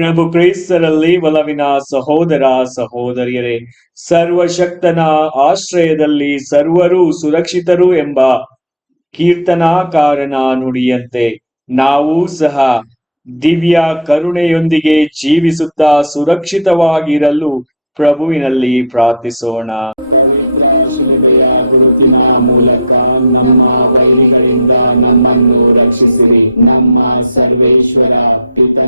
ಪ್ರಭು ಕ್ರೈಸ್ತರಲ್ಲಿ ಒಲವಿನ ಸಹೋದರ ಸಹೋದರಿಯರೇ, ಸರ್ವಶಕ್ತನ ಆಶ್ರಯದಲ್ಲಿ ಸರ್ವರೂ ಸುರಕ್ಷಿತರು ಎಂಬ ಕೀರ್ತನಾಕಾರನ ನುಡಿಯಂತೆ ನಾವು ಸಹ ದಿವ್ಯ ಕರುಣೆಯೊಂದಿಗೆ ಜೀವಿಸುತ್ತಾ ಸುರಕ್ಷಿತವಾಗಿರಲು ಪ್ರಭುವಿನಲ್ಲಿ ಪ್ರಾರ್ಥಿಸೋಣ. ನಮ್ಮ ಸರ್ವೇಶ್ವರ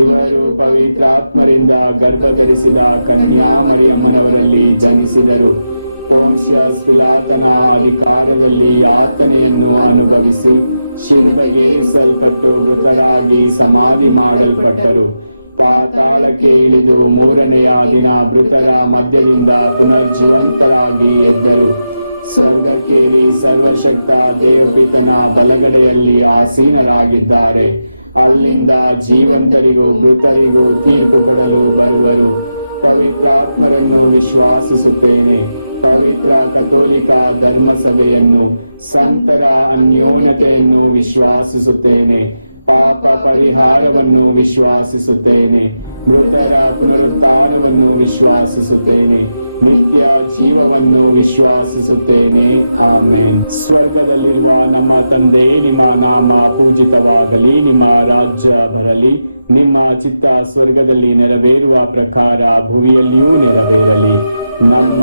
ಇವರು ಪವಿತ್ರಾತ್ಮರಿಂದ ಗರ್ಭಧರಿಸಿದ ಕನ್ಯಾಮರಿಯಮ್ಮನವರಲ್ಲಿ ಜನಿಸಿದರು. ಸುಲಾತನ ಅಧಿಕಾರದಲ್ಲಿ ಯಾತನೆಯನ್ನು ಅನುಭವಿಸಿ ಶಿಲುಬೆಗೆ ಸಲ್ಪಟ್ಟು ಮೃತರಾಗಿ ಸಮಾಧಿ ಮಾಡಲ್ಪಟ್ಟರು. ಪಾತಾಳಕ್ಕೆ ಇಳಿದು ಮೂರನೆಯ ದಿನ ಮೃತರ ಮಧ್ಯದಿಂದ ಪುನರ್ಜೀವಂತರಾಗಿ ಎದ್ದರು. ಸ್ವರ್ಗಕ್ಕೇರಿ ಸರ್ವಶಕ್ತ ದೇವಪಿತನ ಬಲಗಡೆಯಲ್ಲಿ ಆಸೀನರಾಗಿದ್ದಾರೆ. ಅಲ್ಲಿಂದ ಜೀವಂತರಿಗೂ ಮೃತರಿಗೂ ತೀರ್ಪು ಕೊಡಲು ಬರುವರು. ಪವಿತ್ರಾತ್ಮರನ್ನು ವಿಶ್ವಾಸಿಸುತ್ತೇನೆ. ಪವಿತ್ರ ಕಥೋಲಿಕ ಧರ್ಮಸಭೆಯನ್ನು, ಸಂತರ ಅನ್ಯೋನ್ಯತೆಯನ್ನು ವಿಶ್ವಾಸಿಸುತ್ತೇನೆ. ಪಾಪ ಪರಿಹಾರವನ್ನು ವಿಶ್ವಾಸಿಸುತ್ತೇನೆ. ಮೃತರ ಪುನರುತ್ಥಾನವನ್ನು ವಿಶ್ವಾಸಿಸುತ್ತೇನೆ. ನಿತ್ಯ ಜೀವವನ್ನು ವಿಶ್ವಾಸಿಸುತ್ತೇನೆ. ಆಮೇನ್. ಸ್ವರ್ಗದಲ್ಲಿರುವ ನಿಮ್ಮ ತಂದೆ, ನಿಮ್ಮ ನಾಮ ಪೂಜಿತವಾಗಲಿ, ನಿಮ್ಮ ರಾಜ್ಯ ಬರಲಿ. ನಿಮ್ಮ ಚಿತ್ತ ಸ್ವರ್ಗದಲ್ಲಿ ನೆರವೇರುವ ಪ್ರಕಾರ ಭುವಿಯಲ್ಲಿಯೂ ನೆರವೇರಲಿ. ನಮ್ಮ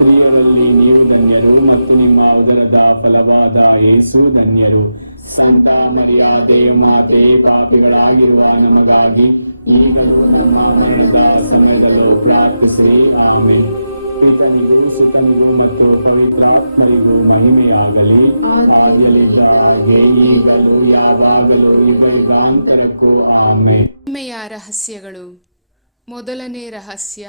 ಸ್ತ್ರೀಯರಲ್ಲಿ ನೀವು ಧನ್ಯರು ಮತ್ತು ನಿಮ್ಮ ಉದರದ ಫಲವಾದ ಯೇಸು ಧನ್ಯರು. ಸಂತ ಮರ್ಯಾದೆ ಮಾತೆ ಪಾಪಿಗಳಾಗಿರುವ ನಮಗಾಗಿ ಈಗಲೂ ನಮ್ಮ ಮರಣದ ಸಮಯದಲ್ಲೂ ಪ್ರಾರ್ಥಿಸಿ ಆಮೇಲೆ ಪಿತನಿಗೂ ಸುತನಿಗೂ ಮತ್ತು ಪವಿತ್ರಾತ್ಮರಿಗೂ ಮಹಿಮೆಯಾಗಲಿ. ಆದಿಯಲ್ಲಿದ್ದ ಹಾಗೆ ಈಗಲೂ ಯಾವಾಗಲೂ ಯುಗ ಯುಗಾಂತರಕ್ಕೂ ಆಮೇಲೆ ಮಹಿಮೆಯ ರಹಸ್ಯಗಳು. ಮೊದಲನೇ ರಹಸ್ಯ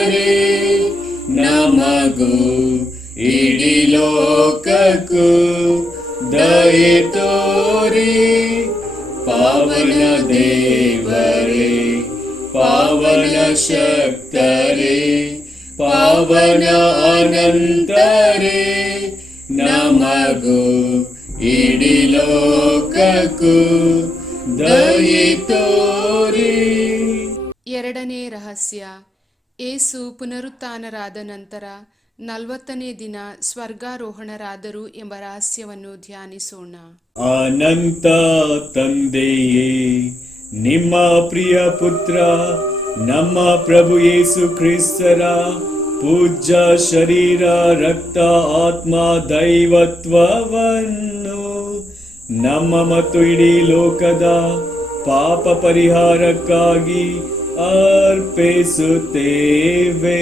ನಮಗೂ ಇಡೀ ಲೋಕಕ್ಕೂ ದಯೆ ತೋರಿ. ಪಾವನ ದೇವರೇ, ಪಾವನ ಶಕ್ತರೇ, ಪಾವನ ಅನಂತರೇ, ನಮಗು ಇಡೀ ಲೋಕಕ್ಕೂ ದಯೆ ತೋರಿ. ಎರಡನೇ ರಹಸ್ಯ, ಏಸು ಪುನರುತ್ಥಾನರಾದ ನಂತರ ನಲವತ್ತನೇ ದಿನ ಸ್ವರ್ಗಾರೋಹಣರಾದರು ಎಂಬ ರಹಸ್ಯವನ್ನು ಧ್ಯಾನಿಸೋಣ. ಅನಂತ ತಂದೆಯೇ, ನಿಮ್ಮ ಪ್ರಿಯ ಪುತ್ರ, ನಮ್ಮ ಪ್ರಭು ಯೇಸು ಕ್ರಿಸ್ತರ ಪೂಜ್ಯ ಶರೀರ, ರಕ್ತ, ಆತ್ಮ, ದೈವತ್ವವನ್ನು ನಮ್ಮ ಮತ್ತು ಇಡೀ ಲೋಕದ ಪಾಪ ಪರಿಹಾರಕ್ಕಾಗಿ ಅರ್ಪಿಸುತ್ತೇವೆ.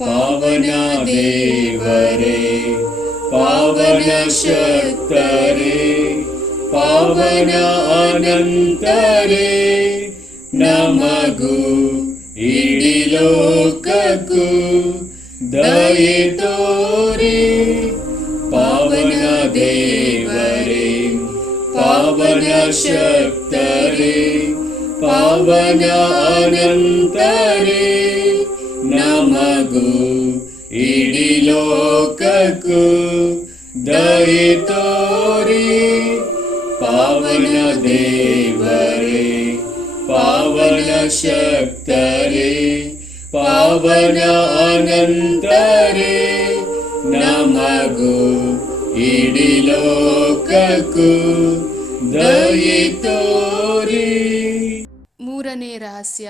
पावना देव पावनशक्तरे पावन अनन्तरे नमगु मगो इडिलोक गो द्रये तु पावन्या देव पावनय अनन्तरे ಇಡೀ ಲೋಕಕ್ಕೂ ದಯೆ ತೋರಿ ಪಾವನ ದೇವರೇ ಪಾವನ ಶಕ್ತರೇ ಪಾವನ ಅನಂತರೇ ನಮಗೂ ಇಡೀ ಲೋಕಕ್ಕೂ ದಯೆ ತೋರಿ ಮೂರನೇ ರಹಸ್ಯ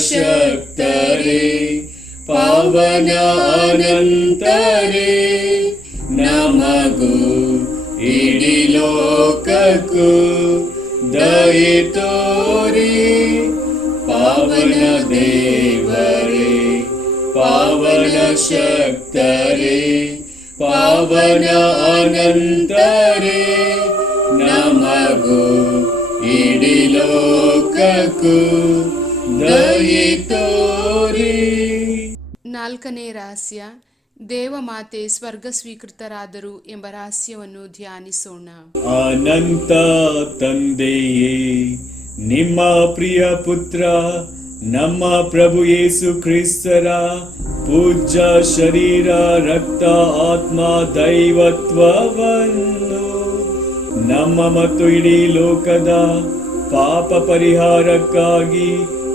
ശക്തരെ പവനാനന്തരെ നമഗു ഇടി ലോകക്കു ದಯೆ ತೋರಿ ಪಾವನ ದೇವರೇ ಪಾವನ ಶಕ್ತರೇ ಪಾವನ ಅನಂತರೇ ನಮಗೂ ಇಡೀ ಲೋಕಕ್ಕೂ ದಯ ನಾಲ್ಕನೇ ರಹಸ್ಯ, ದೇವಮಾತೆ ಸ್ವರ್ಗ ಸ್ವೀಕೃತರಾದರು ಎಂಬ ರಹಸ್ಯವನ್ನು ಧ್ಯಾನಿಸೋಣ. ಅನಂತ ತಂದೆಯೇ, ನಿಮ್ಮ ಪ್ರಿಯ ಪುತ್ರ, ನಮ್ಮ ಪ್ರಭು ಯೇಸು ಕ್ರಿಸ್ತರ ಪೂಜ್ಯ ಶರೀರ, ರಕ್ತ, ಆತ್ಮ, ದೈವತ್ವವನ್ನು ನಮ್ಮ ಮತ್ತು ಇಡೀ ಲೋಕದ ಪಾಪ ಪರಿಹಾರಕ್ಕಾಗಿ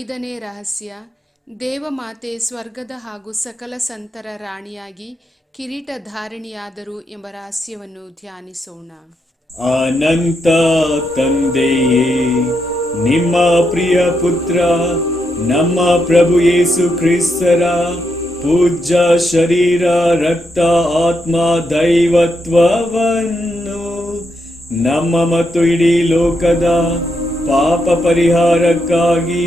ಐದನೇ ರಹಸ್ಯ, ದೇವಮಾತೆ ಸ್ವರ್ಗದ ಹಾಗೂ ಸಕಲ ಸಂತರ ರಾಣಿಯಾಗಿ ಕಿರೀಟ ಧಾರಿಣಿಯಾದರು ಎಂಬ ರಹಸ್ಯವನ್ನು ಧ್ಯಾನಿಸೋಣ. ಅನಂತ ತಂದೆಯೇ, ನಿಮ್ಮ ಪ್ರಿಯ ಪುತ್ರ, ನಮ್ಮ ಪ್ರಭು ಯೇಸು ಕ್ರಿಸ್ತರ ಪೂಜ್ಯ ಶರೀರ, ರಕ್ತ, ಆತ್ಮ, ದೈವತ್ವವನ್ನು ನಮ್ಮ ಮತ್ತು ಇಡೀ ಲೋಕದ ಪಾಪ ಪರಿಹಾರಕ್ಕಾಗಿ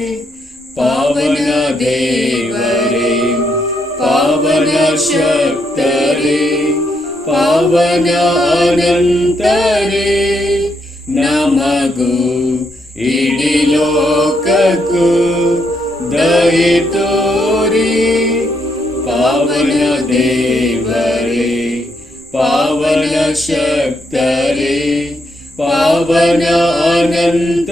ज्ञानशक्तरे पावनानन्तरे नमगु इडि लोककु दयितोरि पावन देवरे पावन शक्तरे पावन अनन्त